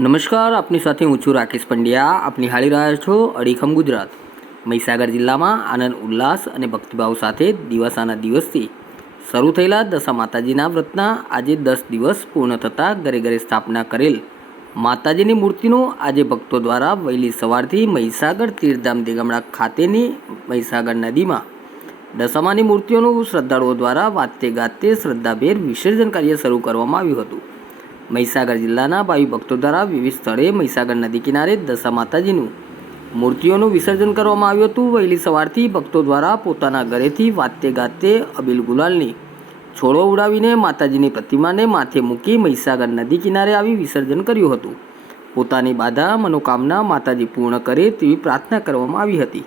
નમસ્કાર, આપની સાથે હું છું રાકેશ પંડ્યા. આપ નિહાળી રહ્યા છો અડીખમ ગુજરાત. મહીસાગર જિલ્લામાં આનંદ ઉલ્લાસ અને ભક્તિભાવ સાથે દિવાસાના દિવસથી શરૂ થયેલા દશા માતાજીના વ્રતના આજે 10 દિવસ પૂર્ણ થતાં ઘરે ઘરે સ્થાપના કરેલ માતાજીની મૂર્તિનું આજે ભક્તો દ્વારા વહેલી સવારથી મહીસાગર તીર્થધામ દેગમડા ખાતેની મહીસાગર નદીમાં દશામાની મૂર્તિઓનું શ્રદ્ધાળુઓ દ્વારા વાતે ગાતે શ્રદ્ધાભેર વિસર્જન કાર્ય શરૂ કરવામાં આવ્યું હતું. મહીસાગર જિલ્લાના ભાવિ ભક્તો દ્વારા વિવિધ સ્થળે મહીસાગર નદી કિનારે દશા માતાજીનું મૂર્તિઓનું વિસર્જન કરવામાં આવ્યું હતું. વહેલી સવારથી ભક્તો દ્વારા પોતાના ઘરેથી વાતે ગાતે અબીલ ગુલાલની છોડો ઉડાવીને માતાજીની પ્રતિમાને માથે મૂકી મહીસાગર નદી કિનારે આવી વિસર્જન કર્યું હતું. પોતાની બાધા મનોકામના માતાજી પૂર્ણ કરે તેવી પ્રાર્થના કરવામાં આવી હતી.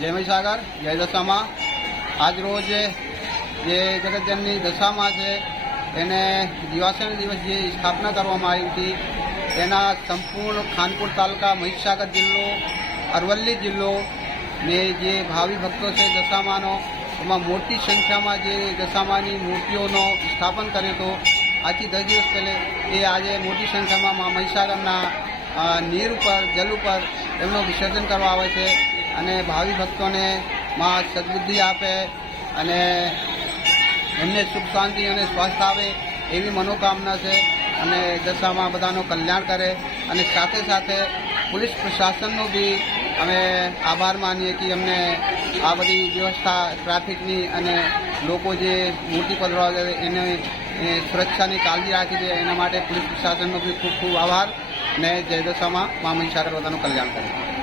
जय महीसागर, जय दशामा। આજ રોજ જે જગતજનની દશામાં છે એને દિવાસાના દિવસ જે સ્થાપના કરવામાં આવી હતી એના સંપૂર્ણ ખાનપુર તાલુકા, મહીસાગર જિલ્લો, અરવલ્લી જિલ્લો ને જે ભાવિ ભક્તો છે દશામાનો, એમાં મોટી સંખ્યામાં જે દશામાની મૂર્તિઓનો સ્થાપન કર્યો હતો. આજથી 10 દિવસ પહેલે એ આજે મોટી સંખ્યામાં મહીસાગરના નીર ઉપર, જલ ઉપર એમનું વિસર્જન કરવા આવે છે અને ભાવિ ભક્તોને માં સદબુદ્ધિ આપે અને એમને સુખ શાંતિ અને સ્વાસ્થ્ય આવે એવી મનોકામના છે અને દશામાં બધાનું કલ્યાણ કરે. અને સાથે સાથે પોલીસ પ્રશાસનનો બી અમે આભાર માનીએ કે અમને આ બધી વ્યવસ્થા ટ્રાફિકની અને લોકો જે મૂર્તિ પધરાવા જાય એને સુરક્ષાની કાળજી રાખી છે એના માટે પોલીસ પ્રશાસનનો બી ખૂબ ખૂબ આભાર. ને જય દશામાં મા મહીસાગર બધાનું કલ્યાણ કરે.